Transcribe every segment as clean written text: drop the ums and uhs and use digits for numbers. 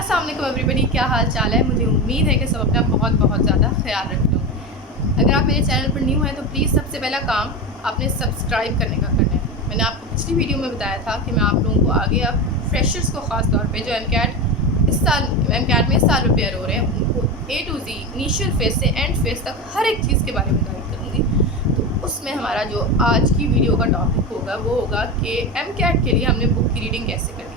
अस्सलाम वालेकुम एवरीबडी, क्या हाल चाल है। मुझे उम्मीद है कि सब अपना बहुत बहुत ज़्यादा ख्याल रख रहे हो। अगर आप मेरे चैनल पर न्यू हैं तो प्लीज़ सबसे पहला काम आपने सब्सक्राइब करने का करना है। मैंने आपको पिछली वीडियो में बताया था कि मैं आप लोगों को आगे अब फ्रेशर्स को ख़ास तौर पे जो एम कैट में इस साल प्रिपेयर हो रहे हैं उनको A to Z initial phase से एंड फेज़ तक हर एक चीज़ के बारे में गाइड करूँगी। तो उसमें हमारा जो आज की वीडियो का टॉपिक होगा वो होगा कि एम कैट के लिए हमने बुक की रीडिंग कैसे करनी है।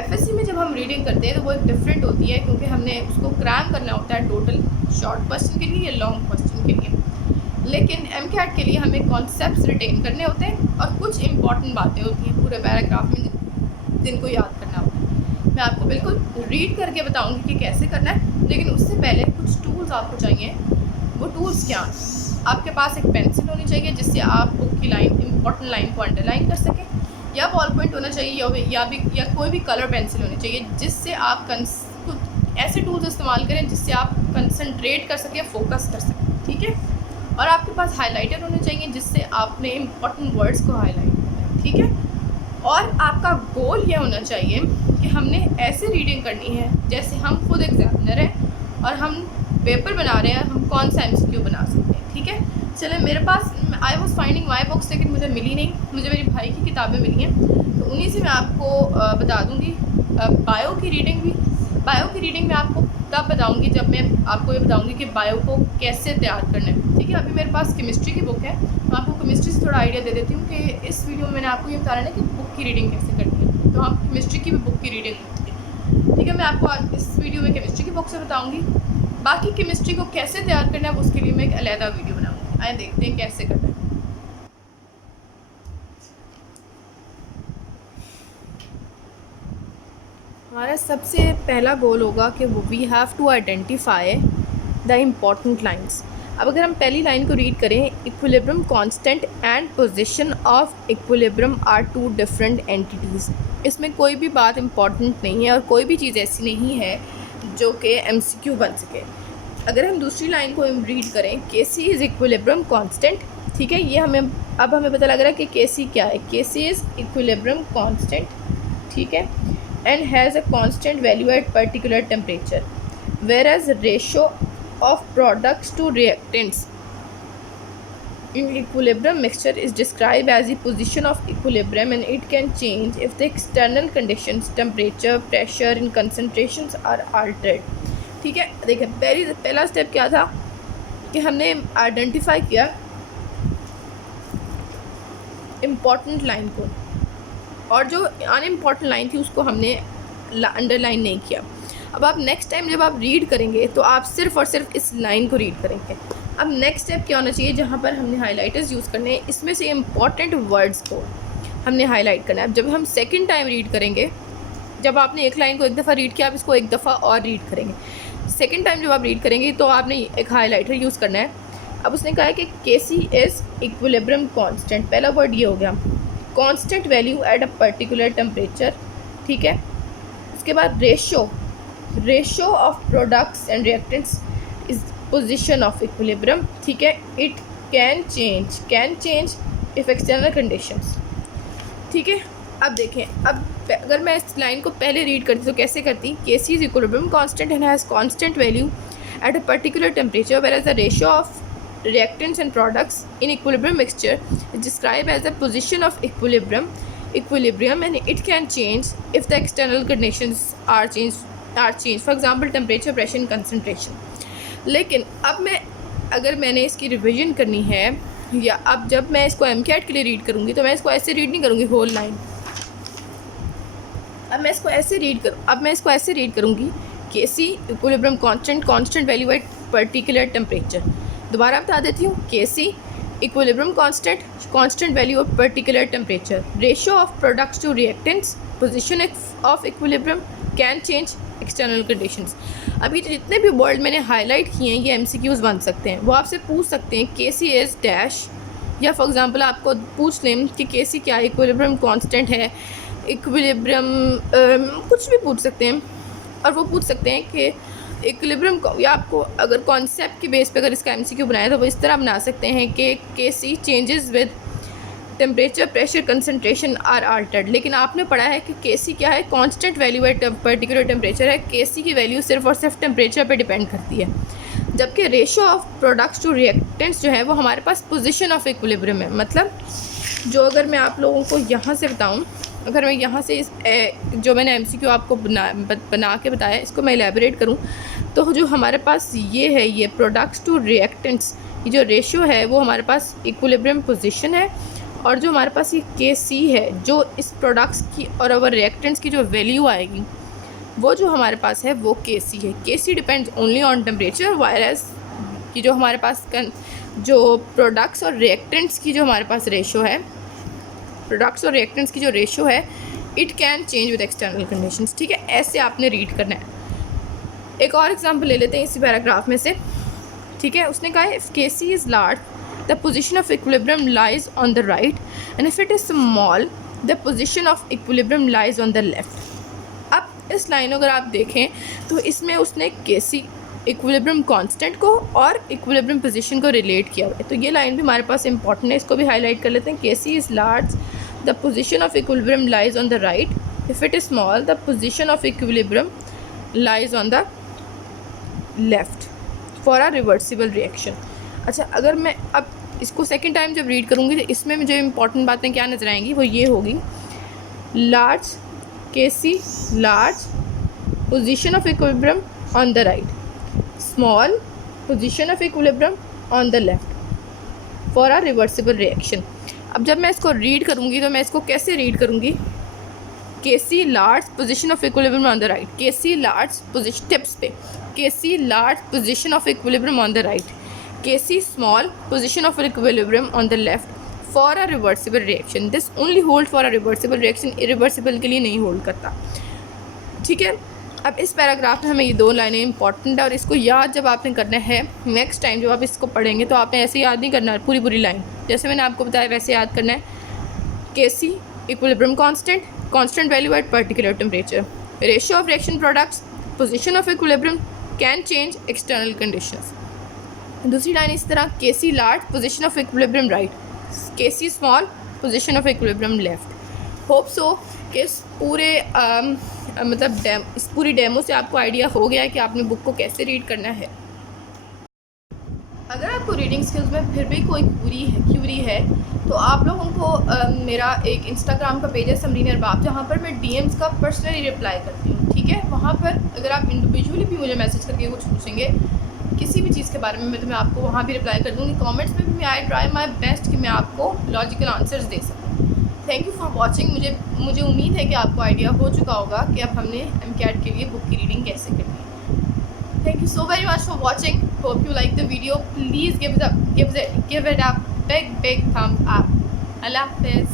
FSC में जब हम रीडिंग करते हैं तो वो एक डिफरेंट होती है, क्योंकि हमने उसको क्रैम करना होता है टोटल शॉर्ट क्वेश्चन के लिए या लॉन्ग क्वेश्चन के लिए। लेकिन MCAT के लिए हमें कॉन्सेप्ट्स रिटेन करने होते हैं और कुछ इंपॉर्टेंट बातें होती हैं पूरे पैराग्राफ में जिनको याद करना होता है। मैं आपको बिल्कुल रीड करके बताऊंगी कि कैसे करना है, लेकिन उससे पहले कुछ टूल्स आपको चाहिए। वो टूल्स क्या हैं? आपके पास एक पेंसिल होनी चाहिए जिससे आप बुक की लाइन इंपॉर्टेंट लाइन को अंडरलाइन कर सकें, या बॉल पॉइंट होना चाहिए या कोई भी कलर पेंसिल होनी चाहिए जिससे आप ऐसे टूल्स इस्तेमाल करें जिससे आप कंसंट्रेट कर सकें, फोकस कर सकें, ठीक है। और आपके पास हाइलाइटर होने चाहिए जिससे आपने इम्पॉर्टेंट वर्ड्स को हाईलाइट करना है, ठीक है। और आपका गोल ये होना चाहिए कि हमने ऐसे रीडिंग करनी है जैसे हम खुद एग्जामिनर हैं और हम पेपर बना रहे हैं, हम कौन सा MCQ बना सकते हैं, ठीक है। चले, मेरे पास I was finding my books, लेकिन मुझे मिली नहीं। मुझे मेरे भाई की किताबें मिली हैं, तो उन्हीं से मैं आपको बता दूँगी। बायो की रीडिंग मैं आपको तब बताऊँगी जब मैं आपको ये बताऊँगी कि बायो को कैसे तैयार करना है, ठीक है। अभी मेरे पास केमिस्ट्री की बुक है, मैं आपको केमिस्ट्री से थोड़ा आइडिया दे देती हूँ कि इस वीडियो में मैंने आपको ये बताना है कि बुक की रीडिंग कैसे करनी है। तो हम केमिस्ट्री की भी बुक की रीडिंग होती है, ठीक है। मैं आपको आज इस वीडियो में केमिस्ट्री की बुक से बताऊँगी। बाकी केमिस्ट्री को कैसे तैयार करना है उसके लिए मैं एक अलहदा वीडियो बनाऊँगी। आए देखते हैं कैसे करना है। हमारा सबसे पहला गोल होगा कि we have to identify the important lines. अब अगर हम पहली लाइन को रीड करें, equilibrium constant and position of equilibrium are two different entities. इसमें कोई भी बात इम्पॉर्टेंट नहीं है और कोई भी चीज़ ऐसी नहीं है जो कि MCQ बन सके। अगर हम दूसरी लाइन को रीड करें, KC इज़ इक्विलिब्रियम कांस्टेंट, ठीक है। ये हमें पता लग रहा है कि KC क्या है। KC इज़ इक्विलिब्रियम कांस्टेंट, ठीक है, and has a constant value at particular temperature, whereas ratio of products to reactants in equilibrium mixture is described as the position of equilibrium, and it can change if the external conditions, temperature, pressure and concentrations are altered, ठीक है। देखिए, पहला step क्या था कि हमने identify किया important line को, और जो अनइम्पॉर्टेंट लाइन थी उसको हमने अंडरलाइन नहीं किया। अब आप नेक्स्ट टाइम जब आप रीड करेंगे तो आप सिर्फ और सिर्फ इस लाइन को रीड करेंगे। अब नेक्स्ट स्टेप क्या होना चाहिए, जहाँ पर हमने हाइलाइटर्स यूज़ करने हैं, इसमें से इम्पॉर्टेंट वर्ड्स को हमने हाईलाइट करना है। अब जब हम सेकेंड टाइम रीड करेंगे, जब आपने एक लाइन को एक दफ़ा रीड किया, आप इसको एक दफ़ा और रीड करेंगे। सेकेंड टाइम जब आप रीड करेंगे तो आपने एक हाईलाइटर यूज़ करना है। अब उसने कहा है कि KC इज़ इक्विलिब्रियम कांस्टेंट, पहला वर्ड ये हो गया, constant value at a particular temperature, ठीक है। उसके बाद ratio of products and reactants is position of equilibrium, ठीक है। It can change if external conditions, ठीक है। अब देखें, अब अगर मैं इस लाइन को पहले रीड करती तो कैसे करती, KC is equilibrium constant and has constant value at a particular temperature, whereas the ratio of reactants and products in equilibrium mixture is described as the position of equilibrium, and it can change if the external conditions are changed, for example temperature, pressure and concentration। लेकिन अब अगर मैंने इसकी revision करनी है, या अब जब मैं इसको MCAT के लिए रीड करूँगी तो मैं इसको ऐसे रीड नहीं करूँगी होल लाइन। अब मैं इसको ऐसे रीड करूँगी, KC equilibrium constant value at particular temperature. दोबारा बता देती हूँ, KC equilibrium constant value of particular temperature, ratio of products to reactants, position of equilibrium, can change external conditions. अभी जितने भी वर्ड मैंने हाईलाइट किए हैं ये MCQs बन सकते हैं। वो आपसे पूछ सकते हैं KC इज़ डैश, या फॉर एग्जांपल आपको पूछ लें कि KC क्या है, इक्विलिब्रियम कांस्टेंट है, इक्विलिब्रियम कुछ भी पूछ सकते हैं। और वो पूछ सकते हैं कि इक्विलिब्रियम, या आपको अगर कॉन्सेप्ट के बेस पे अगर इसका MCQ बनाया तो वो इस तरह बना सकते हैं कि KC changes with temperature, pressure, concentration are altered. लेकिन आपने पढ़ा है कि केसी क्या है, constant value at particular temperature है। केसी की वैल्यू सिर्फ और सिर्फ टेम्परेचर पे डिपेंड करती है, जबकि ratio of products to reactants जो है वो हमारे पास पोजीशन ऑफ इक्विलिब्रियम है। मतलब जो अगर मैं आप लोगों को यहाँ से बताऊँ, अगर मैं यहाँ से इस जो मैंने एमसीक्यू आपको बना के बताया, इसको मैं एलेबोरेट करूँ तो जो हमारे पास ये है, ये प्रोडक्ट्स टू रिएक्टेंट्स, ये जो रेशियो है वो हमारे पास इक्विलिब्रियम पोजीशन है। और जो हमारे पास ये के सी है, जो इस प्रोडक्ट्स की और अवर रिएक्टेंट्स की जो वैल्यू आएगी वो जो हमारे पास है वो के सी है। K see depends only on temperature, virus की जो हमारे पास जो प्रोडक्ट्स और रिएक्टेंट्स की जो हमारे पास रेशो है, प्रोडक्ट्स और रिएक्टेंट्स की जो रेशो है, it can change with external conditions. ठीक है, ऐसे आपने रीड करना है। एक और एग्जांपल ले लेते हैं इसी पैराग्राफ में से। ठीक है, उसने कहा है if K C is large the position of equilibrium lies on the right and if it is small the position of equilibrium lies on the left. अब इस लाइन अगर आप देखें तो इसमें उसने के सी इक्विलिब्रियम कांस्टेंट को और इक्विलिब्रियम पोजीशन को रिलेट किया हुआ है। तो ये लाइन भी हमारे पास इंपॉर्टेंट है, इसको भी हाईलाइट कर लेते हैं। K C is large the position of equilibrium lies on the right, if it is small the position of equilibrium lies on the left for a reversible reaction. अच्छा, अगर मैं अब इसको सेकेंड टाइम जब read करूँगी तो इसमें मुझे इंपॉर्टेंट बातें क्या नज़र आएंगी, वो ये होगी, large K C large position of equilibrium on the right, small position of equilibrium on the left for a reversible reaction. अब जब मैं इसको रीड करूँगी तो मैं इसको कैसे रीड करूँगी, K C large position of equilibrium on the right, K C large position tips पे, K C large position of equilibrium on the right, K C small position of equilibrium on the left for a reversible reaction. This only hold for a reversible reaction, irreversible के लिए नहीं hold करता। ठीक है, अब इस paragraph में हमें ये दो लाइनें इंपॉर्टेंट है और इसको याद जब आपने करना है नेक्स्ट टाइम जब आप इसको पढ़ेंगे तो आपने ऐसे याद नहीं करना है पूरी पूरी लाइन, जैसे मैंने आपको बताया वैसे याद करना है। K C equilibrium constant, constant value at particular temperature, ratio of reaction products, position of equilibrium can change external conditions. दूसरी लाइन इस तरह, K C large position of equilibrium right, K C small position of equilibrium left. Hope so कि इस पूरे मतलब इस पूरी demo से आपको आइडिया हो गया है कि आपने बुक को कैसे रीड करना है। अगर आपको रीडिंग स्किल्स में फिर भी कोई क्यूरी है तो आप लोगों को मेरा एक इंस्टाग्राम का पेज है समरीन अरबाब, जहाँ पर मैं डीएम्स का पर्सनली रिप्लाई करती हूँ। ठीक है, वहाँ पर अगर आप इंडिविजुअली भी मुझे मैसेज करके कुछ पूछेंगे किसी भी चीज़ के बारे में तो मैं आपको वहाँ भी रिप्लाई कर दूँगी। कमेंट्स में भी आई ट्राई माय बेस्ट कि मैं आपको लॉजिकल आंसर्स दे सकूँ। Thank you for watching. मुझे उम्मीद है कि आपको आइडिया हो चुका होगा कि अब हमने MCAT के लिए बुक की रीडिंग कैसे करनी है। Thank you so very much for watching. Hope you like the video. Please give it a big thumbs up. Allah Hafiz.